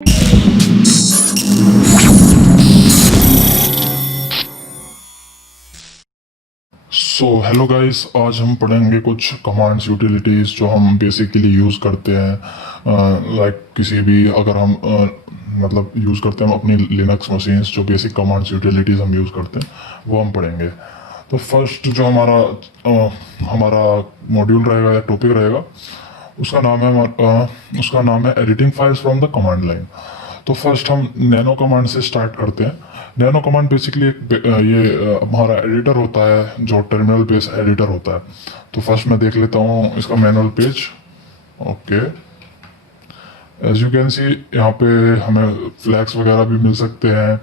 Hello guys, आज हम पढ़ेंगे कुछ कमांड्स यूटिलिटीज़ जो हम बेसिकली यूज़ करते हैं। लाइक किसी भी अगर हम मतलब यूज़ करते हैं अपनी लिनक्स मशीन्स, जो बेसिक कमांड्स यूटिलिटीज़ हम यूज़ करते हैं वो हम पढ़ेंगे। तो फर्स्ट जो हमारा मॉड्यूल रहेगा या टॉपिक रहेगा, उसका नाम है editing files from the command line. तो फर्स्ट हम नैनो कमांड से स्टार्ट करते हैं। नैनो कमांड बेसिकली हमारा एडिटर होता है, जो टर्मिनल बेस्ड एडिटर होता है। तो फर्स्ट मैं देख लेता हूँ इसका manual page. Okay, as you can see यहाँ पे हमें फ्लैग्स वगैरह भी मिल सकते हैं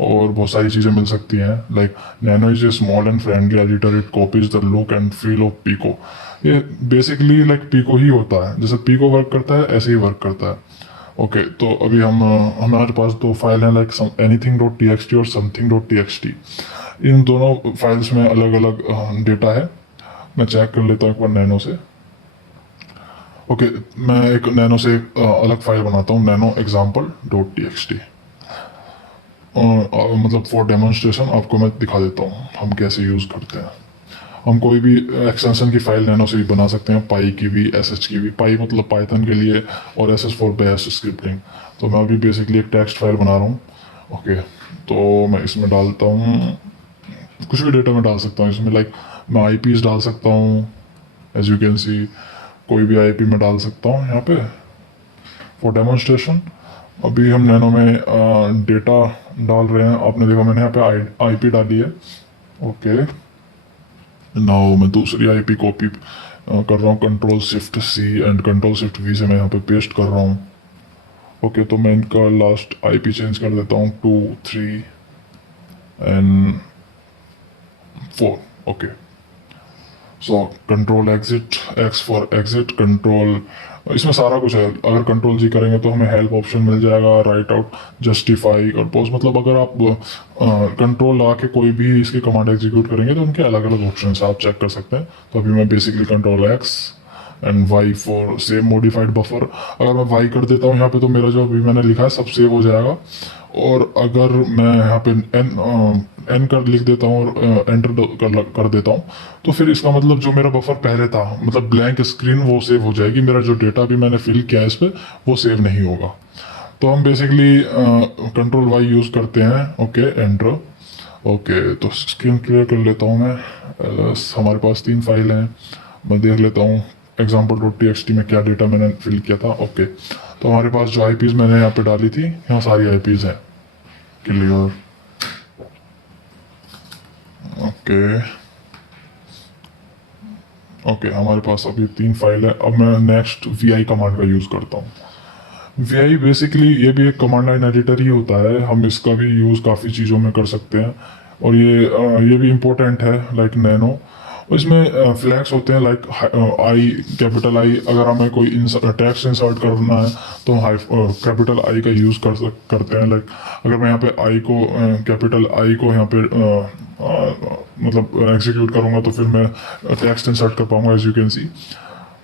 और बहुत सारी चीज़ें मिल सकती हैं। Like nano is a small and friendly editor, it copies the look and feel of pico. ये बेसिकली लाइक पीको ही होता है, जैसे पीको वर्क करता है ऐसे ही वर्क करता है। ओके, तो अभी हमारे पास दो फाइल हैं, like anything dot T X T और something dot T X T. इन दोनों फाइल्स में अलग अलग डेटा है। मैं चेक कर लेता हूँ एक बार नैनो से। ओके, मैं एक नैनो से एक अलग फाइल बनाता हूँ, nano example dot T X T. मतलब फॉर डेमोन्स्ट्रेशन आपको मैं दिखा देता हूँ हम कैसे यूज़ करते हैं। हम कोई भी एक्सटेंशन की फाइल नैनो से भी बना सकते हैं, पाई की भी, एस एच की भी। पाई मतलब पाइथन के लिए और S S for bash scripting. तो मैं अभी बेसिकली एक टेक्स्ट फाइल बना रहा हूँ। ओके, तो मैं इसमें डालता हूँ कुछ भी डेटा मैं डाल सकता हूँ इसमें। लाइक मैं आई पीज डाल सकता हूँ, एज यू कैन सी कोई भी आई पी मैं डाल सकता हूँ यहाँ पे फॉर डेमोन्स्ट्रेशन। अभी हम नैनो में डेटा डाल रहे हैं। आपने देखा मैंने यहाँ पे आई पी डाली है। ओके, नाउ मैं दूसरी आईपी कॉपी कर रहा हूँ, control shift C and control shift V से मैं यहाँ पे पेस्ट कर रहा हूँ। ओके, तो मैं इनका लास्ट आईपी चेंज कर देता हूँ, 2 3 and 4। Okay, so control exit, x for exit, control, इसमें सारा कुछ है। अगर कंट्रोल जी करेंगे तो हमें हेल्प ऑप्शन मिल जाएगा, राइट आउट, जस्टिफाई और पोज। मतलब अगर आप कंट्रोल लगा के कोई भी इसकी कमांड एग्जीक्यूट करेंगे तो उनके अलग अलग ऑप्शन आप चेक कर सकते हैं। तो अभी मैं basically control X and Y for save modified buffer. अगर मैं वाई कर देता हूँ यहाँ पे तो मेरा जो अभी मैंने लिखा है सब सेव हो जाएगा। और अगर मैं यहाँ पे एन कर लिख देता हूँ और एंटर कर देता हूँ तो फिर इसका मतलब जो मेरा बफर पहले था, मतलब ब्लैंक स्क्रीन, वो सेव हो जाएगी। मेरा जो डेटा भी मैंने फिल किया है इस पर वो सेव नहीं होगा। तो हम बेसिकली कंट्रोल वाई यूज़ करते हैं। Okay, enter. ओके, तो स्क्रीन क्लियर कर लेता हूँ मैं। हमारे पास 3 फाइल हैं, मैं देख लेता हूँ example dot T X T में क्या डेटा मैंने फिल किया था। ओके, तो हमारे पास जो आई पीज़ मैंने यहाँ पे डाली थी, यहाँ सारी आई पीज़ हैं। क्लियर। ओके ओके, हमारे पास अभी 3 फाइल है। अब मैं नेक्स्ट वी आई कमांड का यूज़ करता हूँ। वी आई बेसिकली ये भी एक कमांड लाइन एडिटर ही होता है। हम इसका भी यूज़ काफ़ी चीज़ों में कर सकते हैं और ये भी इम्पोर्टेंट है, लाइक नैनो। इसमें फ्लैग्स होते हैं, लाइक आई, कैपिटल आई। अगर हमें कोई टेक्स्ट इंसर्ट करना है तो कैपिटल आई का यूज़ करते हैं। लाइक अगर मैं यहाँ पे आई को, कैपिटल आई को यहाँ पे मतलब एग्जीक्यूट करूँगा तो फिर मैं टेक्स्ट इंसर्ट कर पाऊँगा, as you can see.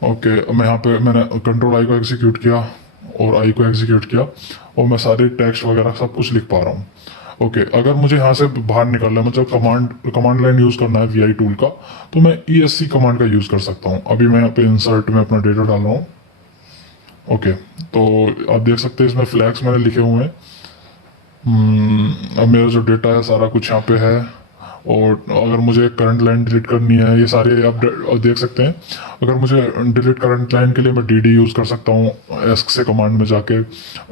Okay, मैं यहाँ पे मैंने कंट्रोल आई को एग्जीक्यूट किया और आई को एग्जीक्यूट किया और मैं सारे टेक्स्ट वगैरह सब कुछ लिख पा रहा हूँ। ओके, अगर मुझे यहाँ से बाहर निकलना है, मतलब कमांड लाइन यूज़ करना है वीआई टूल का, तो मैं ESC कमांड का यूज़ कर सकता हूँ। अभी मैं यहाँ पे इंसर्ट में अपना डेटा डाल रहा हूँ। ओके, तो आप देख सकते हैं इसमें फ्लैग्स मैंने लिखे हुए हैं। अब मेरा जो डेटा है सारा कुछ यहाँ पे है। और अगर मुझे करंट लाइन डिलीट करनी है, ये सारे आप देख सकते हैं। अगर मुझे डिलीट करंट लाइन के लिए मैं DD यूज़ कर सकता हूँ एस्क से कमांड में जाके।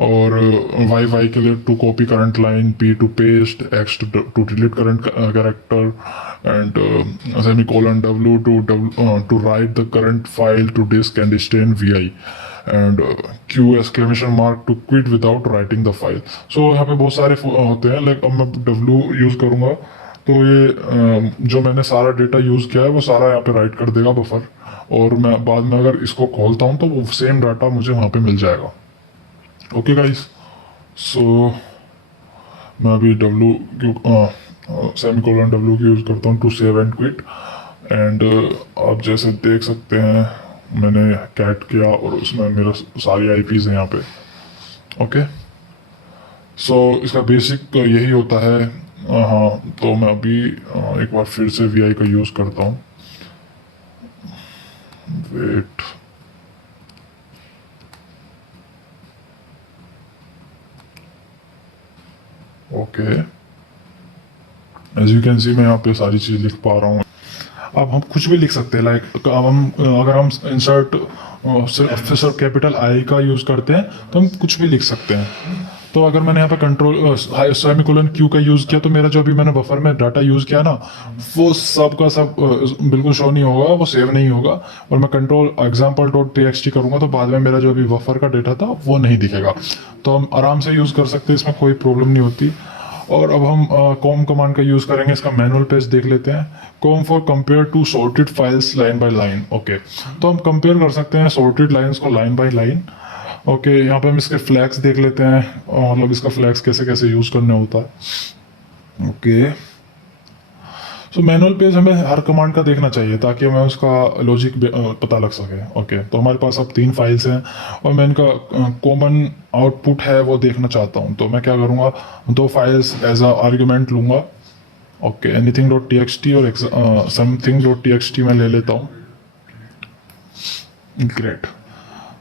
और वाई के लिए to copy current line, P to paste, X to delete current character and semicolon, W to write the current file to disk and stay in VI and Q exclamation mark to quit without writing the file. So यहाँ पे बहुत सारे होते हैं। Like अब मैं W use करूँगा तो ये जो मैंने सारा डेटा यूज़ किया है वो सारा यहाँ पे राइट कर देगा बफर। और मैं बाद में अगर इसको खोलता हूँ तो वो सेम डाटा मुझे वहाँ पे मिल जाएगा। ओके गाइस, सो मैं अभी सेमीकोलन W की यूज़ करता हूँ to save and quit. And आप जैसे देख सकते हैं मैंने कैट किया और उसमें मेरा सारी आई पीज़ हैं यहाँ पे। ओके, सो इसका बेसिक यही होता है। हाँ, तो मैं अभी एक बार फिर से वी आई का यूज़ करता हूँ। Wait. Okay, as you can see मैं यहाँ पे सारी चीज़ लिख पा रहा हूँ। अब हम कुछ भी लिख सकते हैं, लाइक अब हम अगर हम इंसर्ट सिर्फ कैपिटल आई का यूज़ करते हैं तो हम कुछ भी लिख सकते हैं। तो अगर मैंने यहाँ पे कंट्रोल सेमीकोलन क्यू का यूज़ किया तो मेरा जो अभी मैंने बफर में डाटा यूज़ किया ना, वो सब का सब बिल्कुल शो नहीं होगा, वो सेव नहीं होगा। और मैं control example dot T X T करूँगा तो बाद में मेरा जो अभी बफर का डेटा था वो नहीं दिखेगा। तो हम आराम से यूज़ कर सकते हैं, इसमें कोई प्रॉब्लम नहीं होती। और अब हम कॉम कमांड का यूज़ करेंगे। इसका मैनुअल पेज देख लेते हैं। Comm for compare two sorted files line by line. Okay, तो हम कंपेयर कर सकते हैं सॉर्टेड लाइंस को लाइन बाय लाइन। ओके, यहाँ पे हम इसके फ्लैग्स देख लेते हैं, मतलब इसका फ्लैग्स कैसे कैसे यूज़ करने होता है। ओके, सो मैनुअल पेज हमें हर कमांड का देखना चाहिए ताकि हमें उसका लॉजिक पता लग सके। ओके, तो हमारे पास अब 3 फाइल्स हैं और मैं इनका कॉमन आउटपुट है वो देखना चाहता हूँ। तो मैं क्या करूँगा, 2 फाइल्स एज अ आर्ग्यूमेंट लूँगा। Okay, anything dot T X T और something dot T X T मैं ले लेता हूँ। ग्रेट।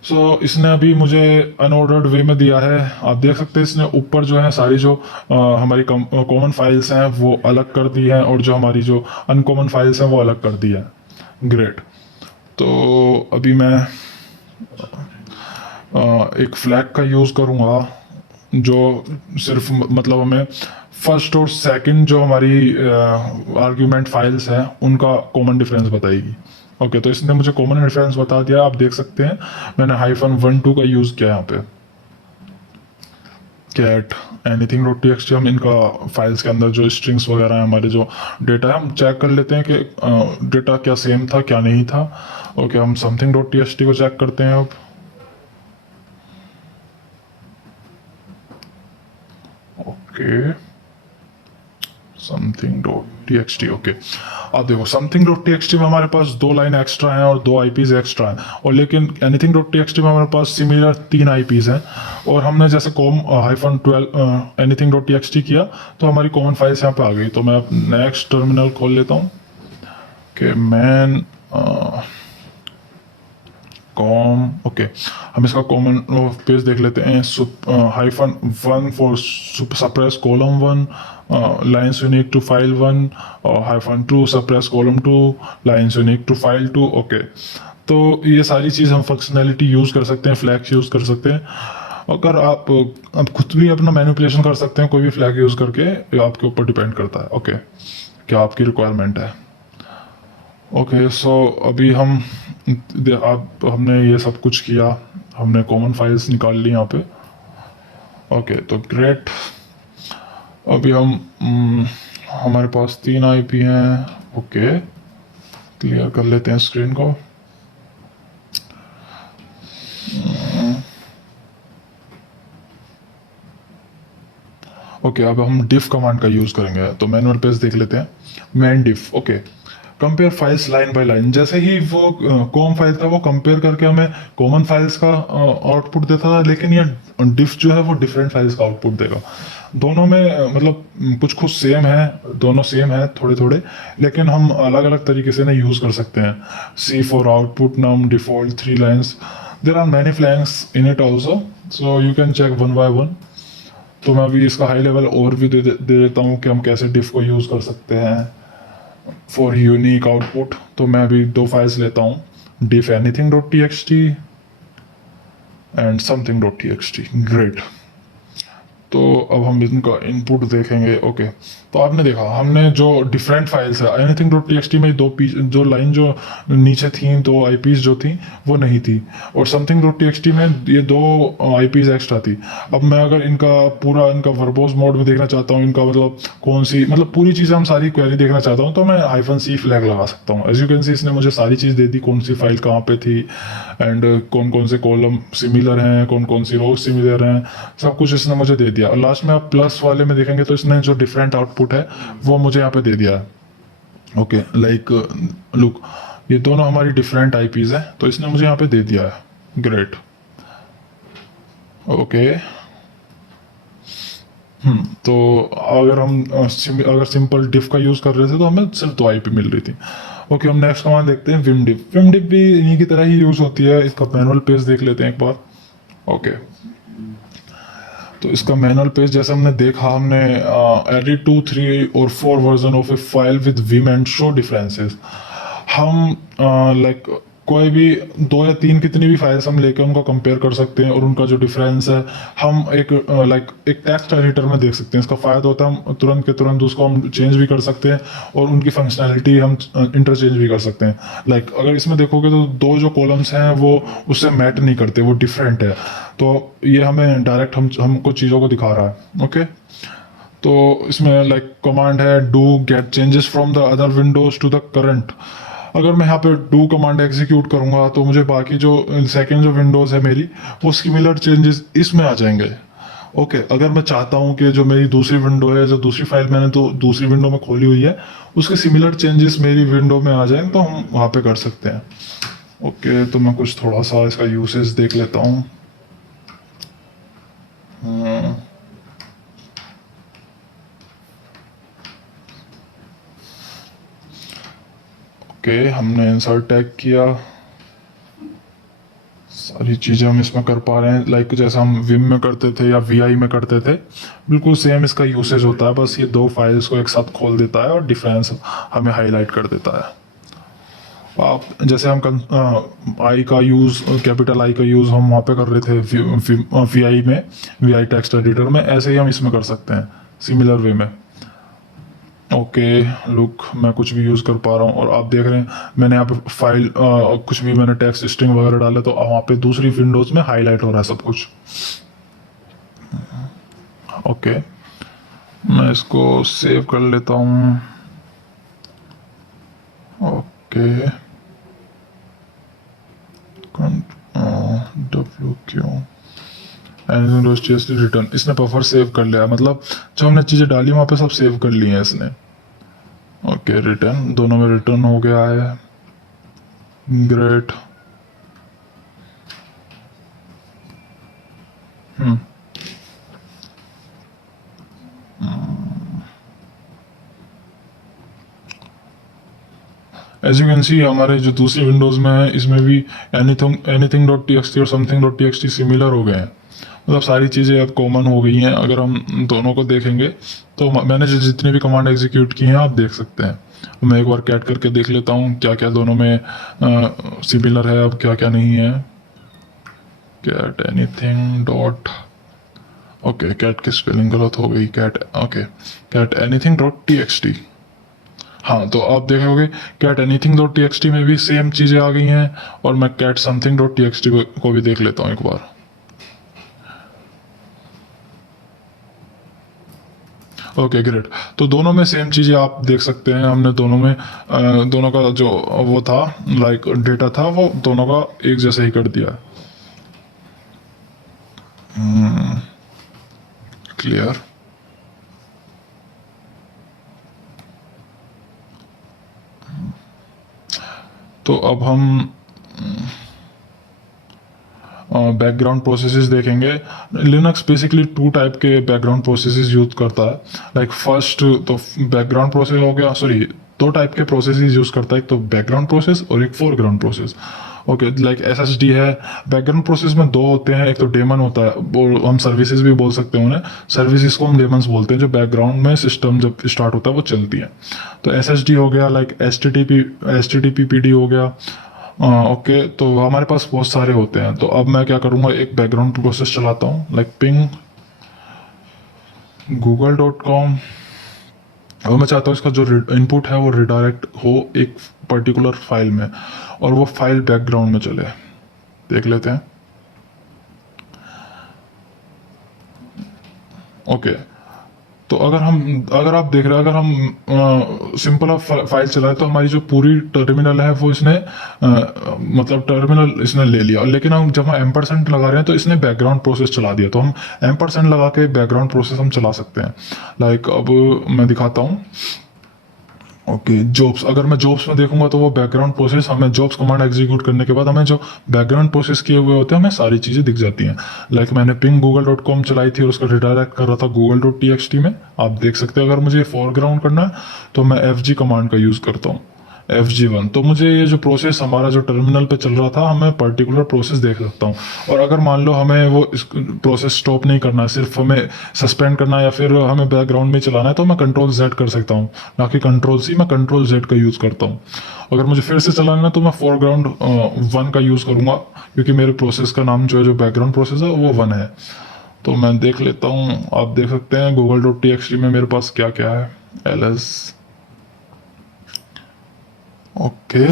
सो इसने अभी मुझे अनऑर्डर्ड वे में दिया है। आप देख सकते हैं इसने ऊपर जो है सारी जो हमारी कॉमन फाइल्स हैं वो अलग कर दी है और जो हमारी जो अनकॉमन फाइल्स हैं वो अलग कर दी है। ग्रेट। तो अभी मैं एक फ्लैग का यूज़ करूँगा जो सिर्फ मतलब हमें फर्स्ट और सेकंड जो हमारी आर्ग्यूमेंट फाइल्स हैं उनका कॉमन डिफरेंस बताएगी। ओके, तो इसने मुझे कॉमन डिफरेंस बता दिया। आप देख सकते हैं मैंने -1 2 का यूज़ किया यहाँ पे। Cat anything dot T X T, हम इनका फाइल्स के अंदर जो स्ट्रिंग्स वगैरह हैं, हमारे जो डेटा है, हम चेक कर लेते हैं कि डेटा क्या सेम था क्या नहीं था। ओके, हम something dot T X T को चेक करते हैं अब। Okay, something dot T X T. Okay, अब देखो something dot T X T में हमारे पास 2 लाइन एक्स्ट्रा हैं और 2 आईपीज एक्स्ट्रा हैं। और लेकिन anything dot T X T में हमारे पास सिमिलर 3 आईपीज हैं। और हमने जैसे com -12 anything dot T X T किया तो हमारी कॉमन फाइल्स यहाँ पे आ गई। तो मैं नेक्स्ट टर्मिनल खोल लेता हूँ कि मैन कॉम। ओके, हम इसका कॉमन पेज देख लेते हैं। -1 for suppress column 1 lines unique to file 1 और -2 suppress column 2 lines unique to file 2। Okay, तो ये सारी चीज़ हम फंक्शनैलिटी यूज़ कर सकते हैं, फ्लैग्स यूज़ कर सकते हैं। अगर आप खुद भी अपना मैनिपुलेशन कर सकते हैं कोई भी फ्लैग यूज़ करके, ये आपके ऊपर डिपेंड करता है। ओके, क्या आपकी रिक्वायरमेंट है। ओके, सो अभी अब हमने ये सब कुछ किया, हमने कॉमन फाइल्स निकाल ली यहाँ पे। ओके, तो ग्रेट। अभी हमारे पास 3 आईपी हैं। ओके, क्लियर कर लेते हैं स्क्रीन को। ओके, अब हम डिफ कमांड का यूज़ करेंगे। तो मैनुअल पेज देख लेते हैं। Man diff. Okay, compare files line by line. जैसे ही वो कॉम फाइल था वो कंपेयर करके हमें कॉमन फाइल्स का आउटपुट देता था, लेकिन ये डिफ जो है वो डिफरेंट फाइल्स का आउटपुट देगा। दोनों में मतलब कुछ कुछ सेम है, दोनों सेम है थोड़े थोड़े, लेकिन हम अलग अलग तरीके से ना यूज़ कर सकते हैं। C for output num default 3 lines, there are many flags in it also, so you can check one by one. तो मैं अभी इसका हाई लेवल ओवरव्यू दे देता हूँ कि हम कैसे डिफ को यूज़ कर सकते हैं फॉर यूनिक आउटपुट। तो मैं अभी 2 फाइल्स लेता हूँ, diff anything dot T X T and something dot T X T. Great. तो अब हम इनका इनपुट देखेंगे। ओके, तो आपने देखा हमने जो डिफरेंट फाइल्स है anything dot T X T में जो लाइन जो नीचे थी, 2 आईपीज जो थी वो नहीं थी, और something dot T X T में ये 2 आईपीज एक्स्ट्रा थी। अब मैं अगर इनका इनका वर्बोज मोड में देखना चाहता हूँ, इनका मतलब कौन सी मतलब पूरी चीज़ें हम सारी क्वेरी देखना चाहता हूँ, तो मैं -c फ्लैग लगा सकता हूँ। एज यू कैन सी इसने मुझे सारी चीज़ दे दी, कौन सी फाइल कहाँ पे थी एंड कौन कौन से कॉलम सिमिलर हैं, कौन कौन सी रो सिमिलर हैं, सब कुछ इसने मुझे दे दिया। और लास्ट में आप प्लस वाले में देखेंगे तो इसने जो डिफरेंट आउटपुट है वो मुझे यहाँ पे दे दिया है। ओके, लाइक लुक, ये दोनों हमारी डिफरेंट आईपीज हैं तो इसने मुझे यहाँ पे दे दिया है। ग्रेट। ओके, तो अगर हम अगर सिंपल डिफ का यूज़ कर रहे थे तो हमें सिर्फ 2 IP मिल रही थी। ओके, हम नेक्स्ट कमांड देखते हैं विम डिफ। विम डिफ भी इन्हीं की तरह ही यूज़ होती है। इसका मैनुअल पेज देख लेते हैं एक बार। ओके, तो इसका मैनुअल पेज जैसे हमने देखा, हमने एडिट 2, 3 और 4 version of A file with Vim and show differences. हम लाइक कोई भी 2 या 3 कितनी भी फाइल्स हम लेके उनको कंपेयर कर सकते हैं और उनका जो डिफरेंस है हम एक एक टेक्स्ट एडिटर में देख सकते हैं। इसका फ़ायदा होता है हम तुरंत के तुरंत उसको हम चेंज भी कर सकते हैं और उनकी फंक्शनैलिटी हम इंटरचेंज भी कर सकते हैं। अगर इसमें देखोगे तो 2 जो कॉलम्स हैं वो उससे मैट नहीं करते, वो डिफरेंट है। तो ये हमें डायरेक्ट हमको चीज़ों को दिखा रहा है। ओके, तो इसमें कमांड है do get changes from the other windows to the current. अगर मैं यहाँ पे डू कमांड एग्जीक्यूट करूंगा तो मुझे बाकी जो सेकेंड जो विंडोज है मेरी, वो सिमिलर चेंजेस इसमें आ जाएंगे। ओके, अगर मैं चाहता हूँ कि जो मेरी दूसरी विंडो है, जो दूसरी फाइल मैंने तो दूसरी विंडो में खोली हुई है, उसके सिमिलर चेंजेस मेरी विंडो में आ जाएंगे, तो हम वहाँ पे कर सकते हैं। ओके, तो मैं कुछ थोड़ा सा इसका यूसेज देख लेता हूँ। ओके, हमने इंसर्ट टैग किया, सारी चीज़ें हम इसमें कर पा रहे हैं। जैसा हम विम में करते थे या VI में करते थे, बिल्कुल सेम इसका यूसेज होता है। बस ये 2 फाइल्स को एक साथ खोल देता है और डिफरेंस हमें हाईलाइट कर देता है। आप जैसे हम आई का यूज़, कैपिटल आई का यूज़ हम वहाँ पे कर रहे थे VI में, VI टेक्स्ट एडिटर में, ऐसे ही हम इसमें कर सकते हैं सिमिलर वे में। ओके, लुक मैं कुछ भी यूज़ कर पा रहा हूँ और आप देख रहे हैं मैंने यहाँ पे फाइल कुछ भी मैंने टेक्स्ट स्ट्रिंग वगैरह डाले तो वहाँ पे दूसरी विंडोज़ में हाईलाइट हो रहा है सब कुछ। ओके, मैं इसको सेव कर लेता हूँ। ओके, WQ रिटर्न, इसने बफर सेव कर लिया, मतलब जो हमने चीज़ें डाली वहाँ पे सब सेव कर ली हैं इसने। ओके, रिटर्न, दोनों में रिटर्न हो गया है। Great. As you can see हमारे जो दूसरी विंडोज़ में है इसमें भी एनीथिंग डॉट टी और समथिंग डॉट टी सिमिलर हो गए हैं, मतलब सारी चीज़ें अब कॉमन हो गई हैं। अगर हम दोनों को देखेंगे तो मैंने जो जितनी भी कमांड एग्जीक्यूट की हैं आप देख सकते हैं। मैं एक बार कैट करके देख लेता हूँ क्या क्या दोनों में सिमिलर है, अब क्या क्या नहीं है। Cat anything dot, okay cat की स्पेलिंग गलत हो गई, cat, okay cat anything dot T. हाँ, तो आप देखोगे कैट एनीथिंग डॉट टी में भी सेम चीज़ें आ गई हैं और मैं कैट समथिंग डॉट टी को भी देख लेता हूँ एक बार। ओके ग्रेट, तो दोनों में सेम चीज़ें आप देख सकते हैं। हमने दोनों में दोनों का जो वो था डेटा था वो दोनों का एक जैसा ही कर दिया। क्लियर। तो अब हम बैकग्राउंड प्रोसेसेस देखेंगे। लिनक्स बेसिकली 2 टाइप के बैकग्राउंड प्रोसेसेस यूज करता है। फर्स्ट तो बैकग्राउंड प्रोसेस हो गया, सॉरी 2 टाइप के प्रोसेसेस यूज करता है, एक तो बैकग्राउंड प्रोसेस और एक फोरग्राउंड प्रोसेस। ओके, SSD है। बैकग्राउंड प्रोसेस में 2 होते हैं, एक तो डेमन होता है, वो हम सर्विसेज भी बोल सकते हैं उन्हें, सर्विसेज को हम डेमन्स बोलते हैं, जो बैकग्राउंड में सिस्टम जब स्टार्ट होता है वो चलती है। तो SSD हो गया, HTTP PD हो गया। ओके, तो हमारे पास बहुत सारे होते हैं। तो अब मैं क्या करूँगा, एक बैकग्राउंड प्रोसेस चलाता हूँ पिंग google.com। अब मैं चाहता हूँ इसका जो इनपुट है वो रिडायरेक्ट हो एक पर्टिकुलर फाइल में और वो फाइल बैकग्राउंड में चले। देख लेते हैं। ओके, तो अगर आप देख रहे हैं, अगर हम सिंपल फाइल चलाए तो हमारी जो पूरी टर्मिनल है वो इसने मतलब टर्मिनल इसने ले लिया, लेकिन जब हम एम्परसेंट लगा रहे हैं तो इसने बैकग्राउंड प्रोसेस चला दिया। तो हम एम्परसेंट लगा के बैकग्राउंड प्रोसेस हम चला सकते हैं। अब मैं दिखाता हूँ। ओके, जॉब्स, अगर मैं जॉब्स में देखूंगा तो वो बैकग्राउंड प्रोसेस, हमें जॉब्स कमांड एग्जीक्यूट करने के बाद हमें जो बैकग्राउंड प्रोसेस किए हुए होते हैं हमें सारी चीज़ें दिख जाती हैं। लाइक मैंने पिंग google.com चलाई थी और उसका रिडायरेक्ट कर रहा था google.txt में, आप देख सकते हैं। अगर मुझे फोरग्राउंड करना है तो मैं fg कमांड का यूज़ करता हूँ, FG1। तो मुझे ये जो प्रोसेस हमारा जो टर्मिनल पे चल रहा था, हमें पर्टिकुलर प्रोसेस देख सकता हूँ। और अगर मान लो हमें वो प्रोसेस स्टॉप नहीं करना है, सिर्फ हमें सस्पेंड करना है या फिर हमें बैकग्राउंड में चलाना है, तो मैं कंट्रोल Z कर सकता हूँ, ना कि कंट्रोल C। मैं कंट्रोल Z का यूज़ करता हूँ। अगर मुझे फिर से चलाना है तो मैं फोरग्राउंड 1 का यूज़ करूँगा, क्योंकि मेरे प्रोसेस का नाम जो है, जो बैकग्राउंड प्रोसेस है वो 1 है। तो मैं देख लेता हूँ, आप देख सकते हैं google.txt में मेरे पास क्या क्या है। ls, ओके,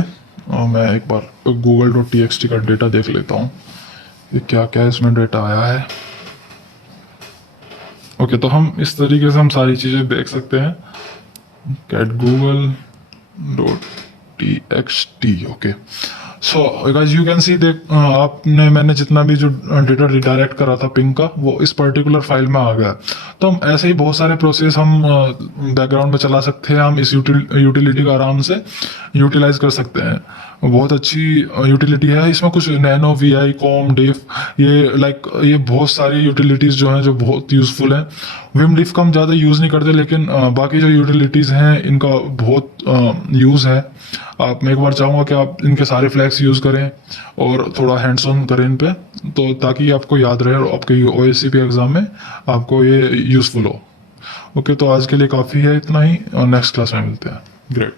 मैं एक बार google.txt का डेटा देख लेता हूँ, ये क्या क्या इसमें डेटा आया है। ओके, तो हम इस तरीके से हम सारी चीज़ें देख सकते हैं। Cat google.txt, okay. So guys you can see, देख आपने, मैंने जितना भी जो डेटा रिडायरेक्ट करा था पिंग का, वो इस पर्टिकुलर फाइल में आ गया। तो हम ऐसे ही बहुत सारे प्रोसेस हम बैकग्राउंड में चला सकते हैं। हम इस यूटिलिटी का आराम से यूटिलाइज कर सकते हैं। बहुत अच्छी यूटिलिटी है। इसमें कुछ नैनो, VI, कॉम, डिफ, ये ये बहुत सारी यूटिलिटीज़ जो हैं जो बहुत यूज़फुल हैं। विम डिफ का हम ज़्यादा यूज़ नहीं करते, लेकिन बाकी जो यूटिलिटीज़ हैं इनका बहुत यूज़ है। आप, मैं एक बार चाहूँगा कि आप इनके सारे फ्लैग्स यूज़ करें और थोड़ा हैंड्स ऑन करें इन पे, तो ताकि आपको याद रहे और आपके OSCP एग्ज़ाम में आपको ये यूज़फुल हो। ओके, तो आज के लिए काफ़ी है, इतना ही, और नेक्स्ट क्लास में मिलते हैं। ग्रेट।